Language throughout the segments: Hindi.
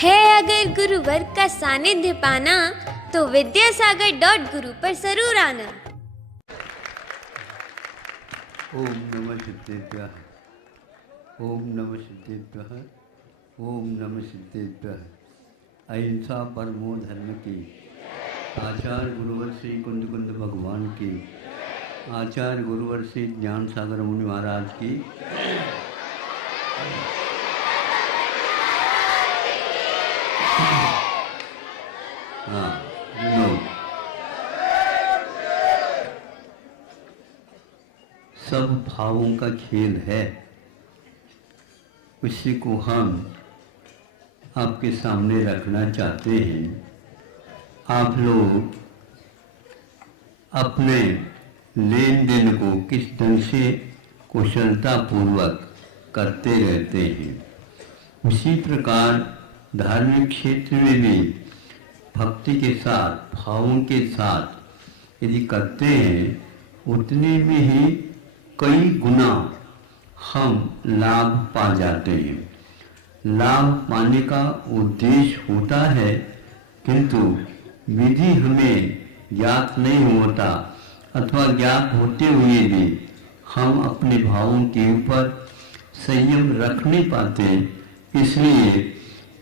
है अगर गुरुवर का सानिध्य पाना तो विद्यासागर.गुरु पर जरूर आना। ओम नमः सिद्धेभ्यः, ओम नमः सिद्धेभ्यः, ओम नमः सिद्धेभ्यः। अहिंसा परमो धर्म की, आचार्य गुरुवर श्री कुंद कुंद भगवान की, आचार्य गुरुवर श्री ज्ञान सागर मुनि महाराज की। हाँ, सब भावों का खेल है, उसी को हम आपके सामने रखना चाहते हैं। आप लोग अपने लेन देन को किस ढंग से कुशलता पूर्वक करते रहते हैं, उसी प्रकार धार्मिक क्षेत्र में भी भक्ति के साथ, भावों के साथ यदि करते हैं, उतने में ही कई गुना हम लाभ पा जाते हैं। लाभ पाने का उद्देश्य होता है, किंतु विधि हमें ज्ञात नहीं होता, अथवा ज्ञात होते हुए भी हम अपने भावों के ऊपर संयम रख नहीं पाते। इसलिए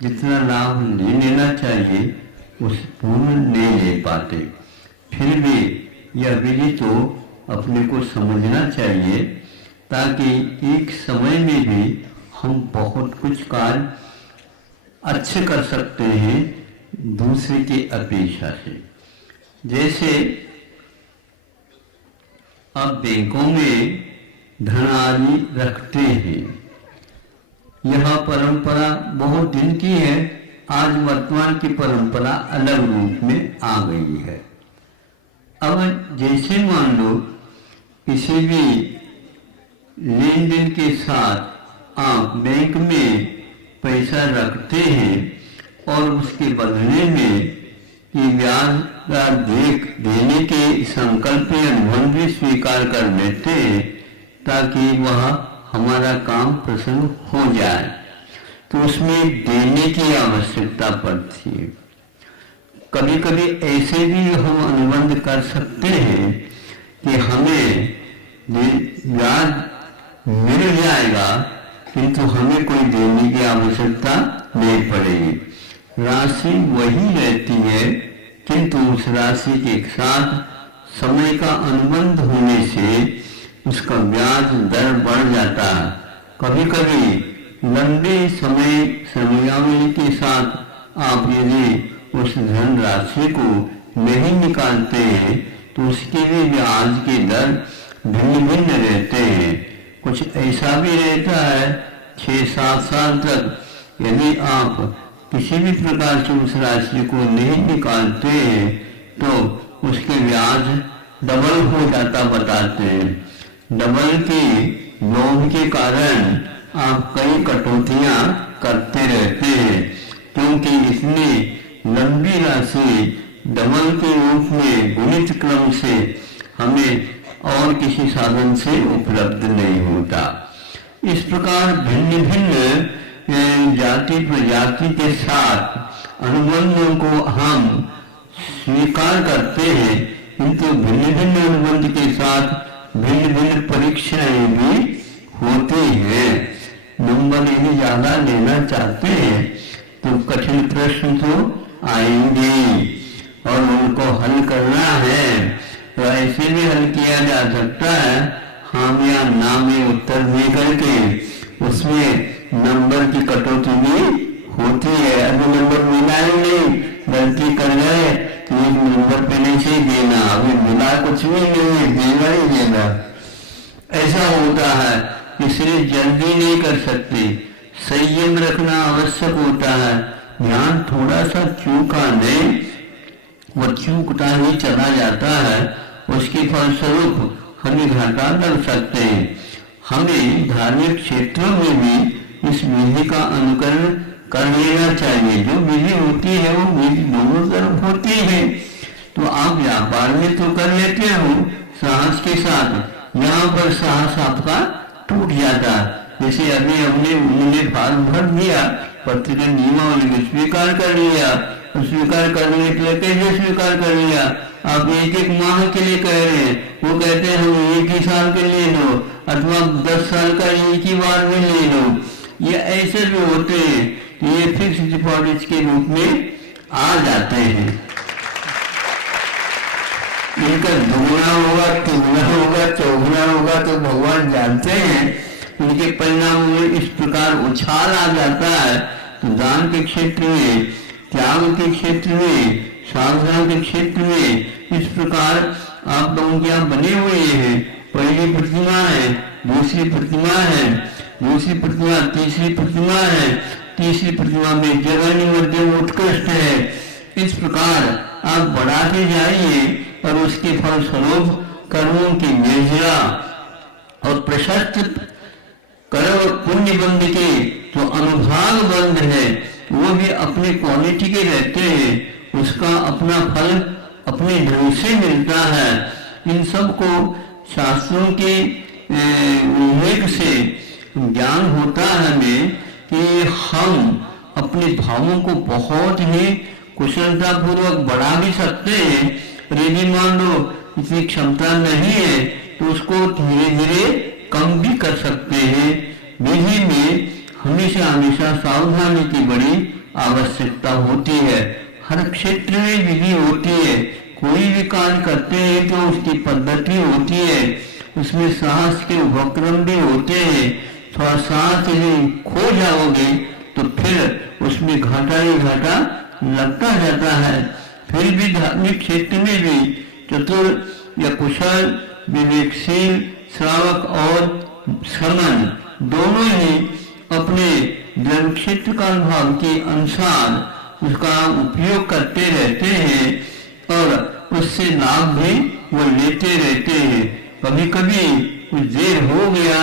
जितना लाभ ले लेना चाहिए उस पूर्ण नहीं ले पाते। फिर भी यह विधि तो अपने को समझना चाहिए, ताकि एक समय में भी हम बहुत कुछ कार्य अच्छे कर सकते हैं दूसरे की अपेक्षा से। जैसे आप बैंकों में धन आदि रखते हैं, यह परंपरा बहुत दिन की है। आज वर्तमान की परंपरा अलग रूप में आ गई है। अब जैसे मान लो किसी भी लेन देन के साथ आप बैंक में पैसा रखते हैं और उसके बदले में कि ब्याज का देने के संकल्प या अनुबंध भी स्वीकार कर लेते हैं, ताकि वह हमारा काम प्रसन्न हो जाए, तो उसमें देने की आवश्यकता पड़ती है। कभी कभी ऐसे भी हम अनुबंध कर सकते हैं कि हमें ब्याज मिल जाएगा, किंतु हमें कोई देने की आवश्यकता नहीं पड़ेगी। राशि वही रहती है, किंतु उस राशि के साथ समय का अनुबंध होने से उसका ब्याज दर बढ़ जाता है। कभी कभी लंबे समयावधि के साथ आप यदि उस धन राशि को नहीं निकालते हैं, तो उसके भी ब्याज के दर भिन्न भिन्न रहते हैं। कुछ ऐसा भी रहता है 6-7 साल तक यदि आप किसी भी प्रकार से उस राशि को नहीं निकालते हैं, तो उसके ब्याज डबल हो जाता बताते हैं। डबल के लोभ के कारण आप कई कटौतियां करते रहते हैं, क्योंकि इतनी लंबी राशि डबल के रूप में गुणित क्रम से हमें और किसी साधन से उपलब्ध नहीं होता। इस प्रकार भिन्न भिन्न जाति प्रजाति के साथ अनुबंधों को हम स्वीकार करते हैं, किंतु भिन्न भिन्न अनुबंध के साथ भिन्न भिन्न परीक्षाएं भी होती हैं। नंबर यदि ज्यादा लेना चाहते हैं तो कठिन प्रश्न तो आएंगे और उनको हल करना है, तो ऐसे भी हल किया जा सकता है। हाँ या ना में उत्तर दे करके उसमें नंबर की कटौती भी होती है। अभी नंबर मिला ही नहीं, गलती कर गए तो एक नंबर पहले से देना, अभी मिला कुछ भी नहीं, देना ही देना, ऐसा होता है। इसलिए जल्दी नहीं कर सकते, संयम रखना आवश्यक होता है। ध्यान थोड़ा सा चूका नहीं, वह चूकता ही चला जाता है, उसके फलस्वरूप हमें घाटा लग सकते हैं। हमें धार्मिक क्षेत्रों में भी इस विधि का अनुकरण कर लेना चाहिए। जो विधि होती है वो विधि दोनों तरफ होती है। तो आप व्यापार में तो कर लेते हो साहस के साथ, यहाँ पर साहस आपका टूट जाता। जैसे अभी हमने फॉर्म भर दिया पत्र के नियमावली को स्वीकार कर लिया। और स्वीकार करने के लिए कैसे स्वीकार कर लिया? आप एक एक माह के लिए कह रहे हैं, वो कहते हैं हम एक ही साल के लिए लो, अथवा 10 साल का एक ही बार में ले लो। ये ऐसे भी होते हैं, ये फिक्स डिपॉजिट के रूप में आ जाते हैं। इनका दुगुना होगा, तिगुना होगा, चौगुना होगा तो भगवान जानते हैं। उनके परिणाम में इस प्रकार उछाल आ जाता है। तो दान के क्षेत्र में, त्याग के क्षेत्र में, साधना के क्षेत्र में इस प्रकार आप लोगों के यहाँ बने हुए हैं। पहली प्रतिमा है, दूसरी प्रतिमा है, दूसरी प्रतिमा, तीसरी प्रतिमा है, तीसरी प्रतिमा में जगनी मध्यम उत्कृष्ट है। इस प्रकार आप बढ़ाते जाइए और उसके फलस्वरूप कर्मों की निर्जरा और प्रशस्त कर्म पुण्य बंध के जो अनुभाग बंध है वो भी अपने क्वालिटी के रहते हैं। उसका अपना फल अपने ढंग से मिलता है। इन सब को शास्त्रों के उल्लेख से ज्ञान होता है हमें कि हम अपने भावों को बहुत ही कुशलता पूर्वक बढ़ा भी सकते हैं। यदि मान लो इतनी क्षमता नहीं है तो उसको धीरे धीरे कम भी कर सकते हैं। विधि में हमेशा हमेशा सावधानी की बड़ी आवश्यकता होती है। हर क्षेत्र में विधि होती है। कोई भी कार्य करते हैं तो उसकी पद्धति होती है, उसमें साहस के उपक्रम भी होते हैं। थोड़ा साहस यदि खो जाओगे तो फिर उसमें घाटा ही घाटा लगता जाता है। फिर भी धार्मिक क्षेत्र में भी चतुर या कुशल, विवेकशील श्रावक और श्रमण दोनों ही अपने धर्म क्षेत्र का भाव के अनुसार उसका उपयोग करते रहते हैं और उससे लाभ भी वो लेते रहते हैं। कभी कभी कुछ देर हो गया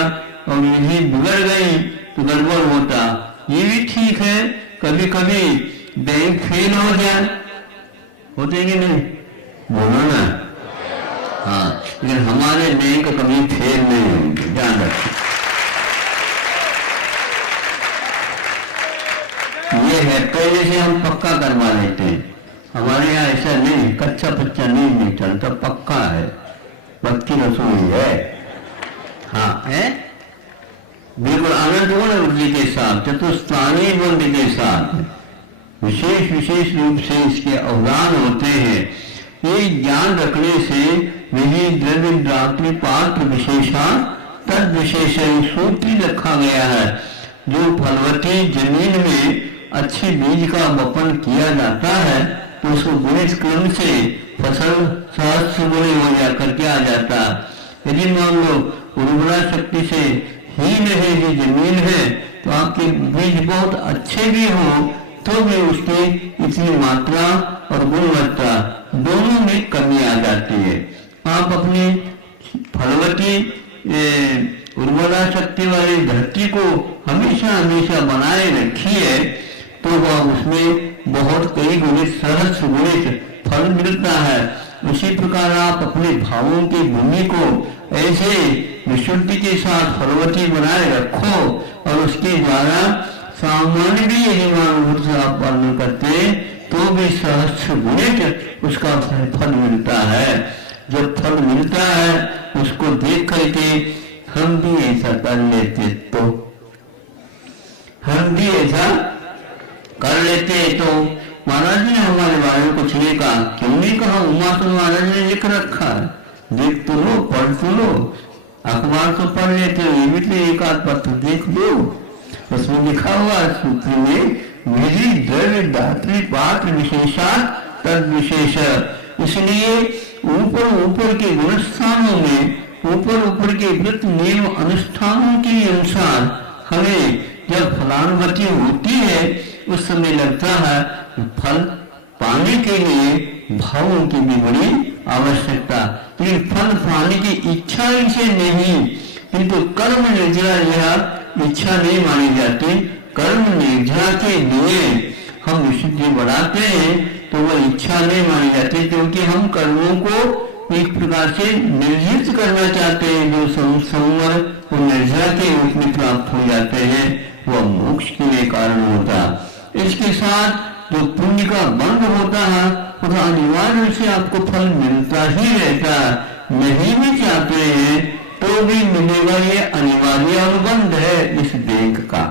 और यदि बिगड़ गई तो गड़बड़ होता, ये भी ठीक है। कभी कभी बैंक फेल हो जाए, होते कि नहीं? बोलो ना। हाँ, लेकिन हमारे बैंक कभी फेल नहीं होंगे, ध्यान रखिए। ये है पहले से हम पक्का करवा लेते हैं। हमारे यहाँ ऐसा नहीं, कच्चा पच्चा नहीं चलता, पक्का है, पक्की रसोई है। हाँ है, बिल्कुल आनंदपूर्ण वृद्धि के साथ, चतुस्थानीय वृद्धि के साथ विशेष विशेष रूप से इसके अवदान होते हैं। ये ज्ञान रखने से विधि द्रव्य रात्रि पात्र विशेषा तद विशेष सूत्र रखा गया है। जो फलवती जमीन में अच्छी बीज का वपन किया जाता है तो उसको गुणित क्रम से फसल सहस्त्र गुणे हो जा करके आ जाता है। यदि मान लो उर्वरा शक्ति से हीन है ये जमीन है तो आपके बीज बहुत अच्छे भी हो तो भी उसकी इतनी मात्रा और गुणवत्ता दोनों में कमी आ जाती है। आप अपनी फलवती उर्वरा शक्ति वाली धरती को हमेशा हमेशा बनाए रखिए तो वह उसमें बहुत कई गुणित सहस्र गुणित फल मिलता है। उसी प्रकार आप अपने भावों की भूमि को ऐसे विशुद्धि के साथ फलवती बनाए रखो और उसके द्वारा सामान्य भी यदि मान से आप पालन करते तो भी सहस्र गुणित उसका फल मिलता है। जब फल मिलता है उसको देख करके हम भी ऐसा कर लेते तो हम भी ऐसा कर लेते तो महाराज ने हमारे बारे में कुछ नहीं कहा। क्यों नहीं कहा? उमा तो महाराज ने लिख रखा है, देख तो लो, पढ़ तो लो, अखबार तो पढ़ लेते हो, ये भी तो एक आध पत्र देख लो, उसमें लिखा हुआ सूत्र में विधि द्रव्य धात्री पात्र विशेषा तद विशेष। इसलिए ऊपर ऊपर के गुणस्थानों में ऊपर के व्रत नियम अनुष्ठानों के अनुसार हमें जब फलानुमति होती है उस समय लगता है फल पाने के लिए भावों की भी बड़ी आवश्यकता। लेकिन फल पाने की इच्छा इसे नहीं, किंतु कर्म निर्जरा यह इच्छा नहीं मानी जाती। कर्म निर्जरा के लिए हम विशुद्धि बढ़ाते हैं तो वह इच्छा नहीं मानी जाती, क्योंकि हम कर्मों को एक प्रकार से निर्जित करना चाहते हैं। जो संवर वो निर्जरा के रूप में प्राप्त हो जाते हैं। वह मोक्ष के लिए कारण होता। इसके साथ जो पुण्य का बंध होता है वह अनिवार्य रूप से आपको फल मिलता ही रहता। नहीं भी चाहते हैं तो भी मिलेगा, ये अनिवार्य अनुबंध है इस देह का।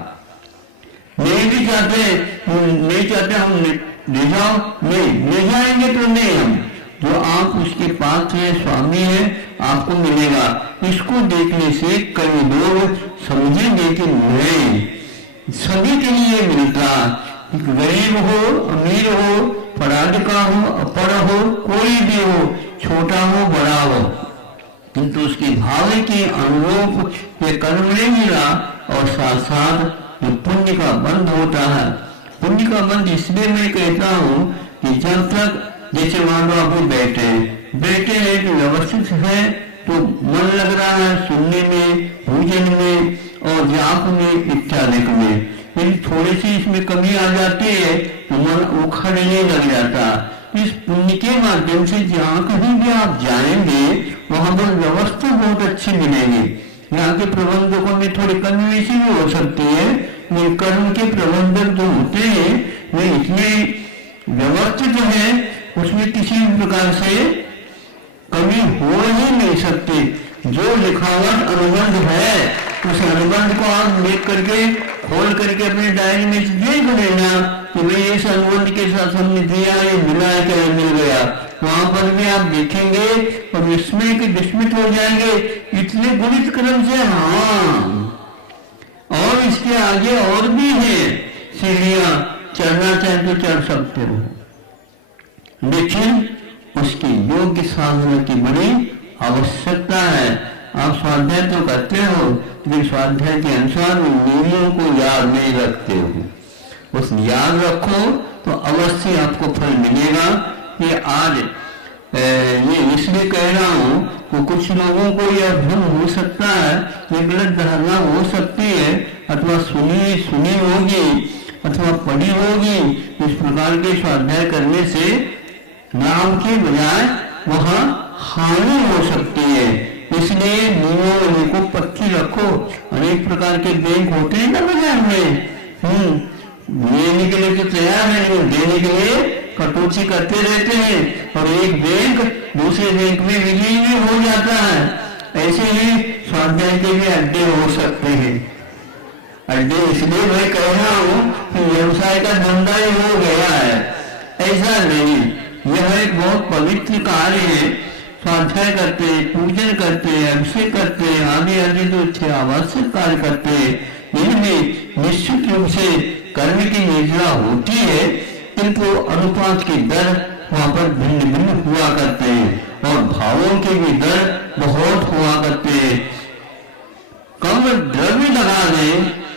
नहीं भी चाहते, नहीं चाहते हम ले जाओ, नहीं ले जाएंगे तो नहीं, हम जो आप उसके पास है, स्वामी है, आपको मिलेगा। इसको देखने से कई लोग समझेंगे कि नहीं, सभी के लिए मिलता, गरीब हो, अमीर हो, पढ़ा लिखा हो, अपढ़ हो, कोई भी हो, छोटा हो, बड़ा हो, किंतु उसके भाव के अनुरूप ये कर्म नहीं मिला। और साथ साथ जो पुण्य का बंध होता है, पुण्य का बंध इसलिए मैं कहता हूँ कि जब तक, जैसे मान लो आप बैठे हैं तो व्यवस्थित है, तो मन लग रहा है सुनने में, भोजन में और जाप में इत्यादि में। यदि थोड़ी सी इसमें कमी आ जाती है तो मन उखड़ने लग जाता। इस पुण्य के माध्यम से जहाँ कहीं भी आप जाएंगे वहां पर व्यवस्था बहुत अच्छी मिलेगी। यहाँ के प्रबंधकों में थोड़ी कमी वैसी भी हो सकती है, लेकिन कर्म के प्रबंधक जो होते हैं वे इतने व्यवस्थित है, उसमें किसी भी प्रकार से कमी हो ही नहीं सकती। जो लिखावट अनुबंध है उस अनुबंध को आप देख करके खोल करके अपने डायरी में देख लेना कि भाई इस अनुबंध के साथ हमने दिया, ये मिला है क्या, मिल गया। वहां पर भी आप देखेंगे और विस्मय के विस्मित हो जाएंगे, इतने गुणित क्रम से। हाँ, और इसके आगे और भी है सीढ़ियां, चढ़ना चाहे तो चढ़ सकते हो, लेकिन उसकी योग्य साधना की बड़ी आवश्यकता है। आप स्वाध्याय तो करते हो, लेकिन स्वाध्याय के अनुसार नियमों को याद नहीं रखते हो। उस याद रखो तो अवश्य आपको फल मिलेगा। ये आज ये इसलिए कह रहा हूँ कि कुछ लोगों को यह भ्रम हो सकता है, ये गलत धारणा हो सकती है, अथवा सुनी होगी अथवा पढ़ी होगी। इस प्रकार के स्वाध्याय करने से नाम के बजाय वहां हानि हो सकती है। इसलिए नियमों को पक्की रखो। अनेक प्रकार के बैंक होते हैं ना बाजार में, लेने के लिए तो तैयार है, देने के लिए कटौती करते रहते हैं, और एक बैंक दूसरे बैंक में विलीन भी हो जाता है। ऐसे ही स्वाध्याय के भी अड्डे हो सकते हैं। अड्डे इसलिए मैं कह रहा हूँ कि व्यवसाय का धंधा ही हो गया है, ऐसा नहीं। यह एक बहुत पवित्र कार्य है। स्वाध्याय करते, पूजन करते, अभिषेक करते, आदि आदि जो अच्छे आवश्यक कार्य करते, इनमें निश्चित रूप से कर्म की योजना होती है, किंतु अनुपात की दर वहां पर भिन्न भिन्न हुआ करते हैं और भावों के भी दर बहुत हुआ करते हैं। कम द्रव्य लगा दे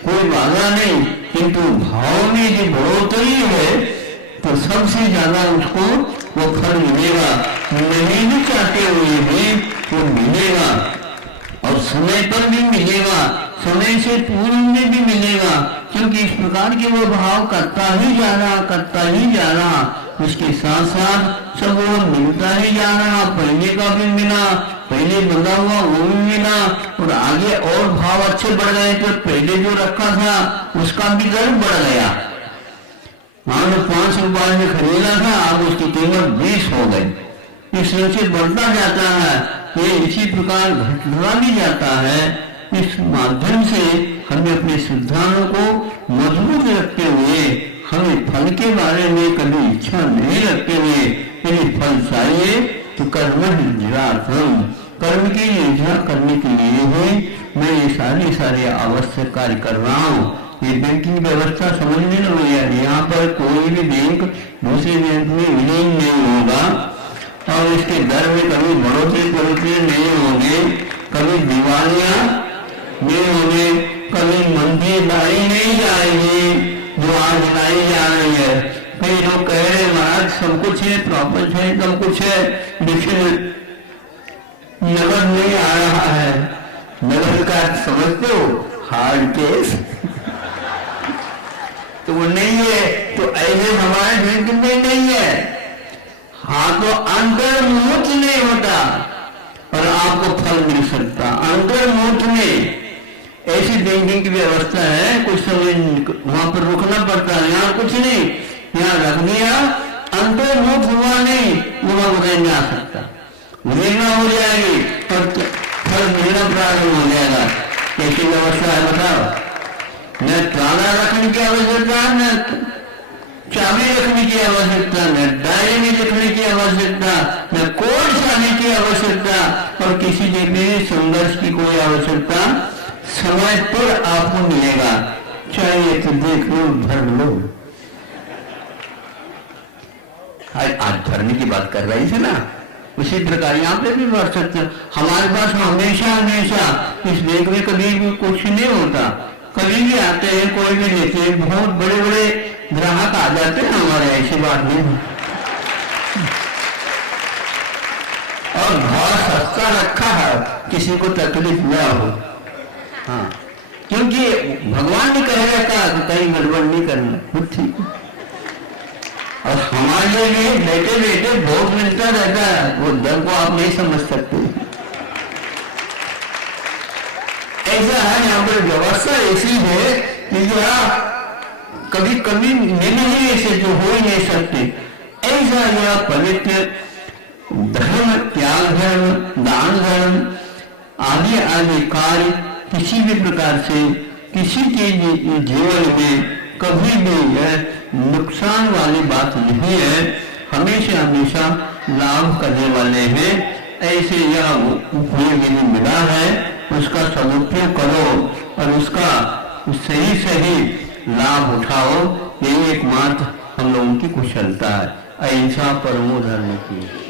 कोई बाधा नहीं, किंतु भाव में जो बढ़ोतरी है तो सबसे ज्यादा उसको वो फल मिलेगा। नहीं भी चाहते हुए भी वो मिलेगा, और समय पर भी मिलेगा, समय से पूर्व में भी मिलेगा, क्योंकि इस प्रकार के वो भाव करता ही जा रहा, उसके साथ साथ सब वो मिलता ही जा रहा। पहले का भी मिला, पहले बंधा हुआ वो भी मिला, और आगे और भाव अच्छे बढ़ गए तो पहले जो रखा था उसका भी दर बढ़ गया। मान लो 5 रुपए में खरीदा था, अब उसकी कीमत 20 हो गई। इस तरह से बढ़ता जाता है, ये इसी प्रकार घटता भी जाता है। इस माध्यम से हमें अपने सिद्धांतों को मजबूत रखते हुए, हमें फल के बारे में कभी इच्छा नहीं रखते हुए, यदि फल चाहिए तो कर्म की योजना करने के लिए ही मैं ये सारे आवश्यक कार्य कर रहा हूँ। ये बैंकिंग व्यवस्था समझने लो यार, यहाँ पर कोई भी बैंक दूसरे बैंक में विलीन नहीं होगा, और इसके दर में कभी बढ़ोतरी नहीं होगी, कभी दिवालियां नहीं होगी, कभी मंदी लाई नहीं जाएगी जो आज लाई जा रही है। कई लोग कह रहे महाराज सब कुछ है, प्रॉपर्टी है, सब कुछ है, लेकिन नगद नहीं आ रहा है। नगद का समझते हो, हार्ड केस तो वो नहीं है, तो ऐसे हमारे बैंक में नहीं है। हाँ, तो अंतर्मुख नहीं होता और आपको फल मिल सकता। अंतर्मुख में ऐसी ड्रिंकिंग की व्यवस्था है, कुछ समय वहां पर रुकना पड़ता है, यहाँ कुछ नहीं, यहाँ रख दिया, अंतर्मुख हुआ नहीं, वहां उड़े नहीं आ सकता, उड़ेना हो जाएगी और फल मिलना प्रारंभ हो जाएगा। कैसी व्यवस्था है बताओ? न ताला रखने की आवश्यकता, न चाबी रखने की आवश्यकता, न डायरी में लिखने की आवश्यकता, न कोड छाने की आवश्यकता और किसी जगह संघर्ष की कोई आवश्यकता। समय पर आपको मिलेगा, चाहिए तो देख लो, भर लो। आज भरने की बात कर रही थी ना, उसी प्रकार यहाँ पे भी भर सकते हैं। हमारे पास हमेशा हमेशा इस बैंक में कभी भी कुछ नहीं होता, कभी भी आते हैं, कोई भी लेते हैं, बहुत बड़े बड़े ग्राहक आ जाते हैं हमारे, ऐसी बात नहीं। और बहुत सस्ता रखा है, किसी को तकलीफ न हो। हाँ, क्योंकि भगवान ने कह रखा कि कहीं गड़बड़ नहीं करना, खुद ठीक। और हमारे लिए बैठे बैठे भोग मिलता रहता है, वो दर को आप नहीं समझ सकते। ऐसा है, यहाँ पर व्यवस्था ऐसी है कि कभी कभी नहीं ऐसे जो हो ही नहीं सकते। ऐसा यह पवित्र धर्म, त्याग धर्म, दान धर्म आदि आदि कार्य किसी भी प्रकार से किसी के जीवन में कभी भी नुकसान वाली बात नहीं है, हमेशा हमेशा लाभ करने वाले हैं। ऐसे यह उपयोग मिला है, उसका सदुपयोग करो और उसका सही सही लाभ उठाओ, यही एकमात्र हम लोगों की कुशलता है। अहिंसा परमो धर्म की।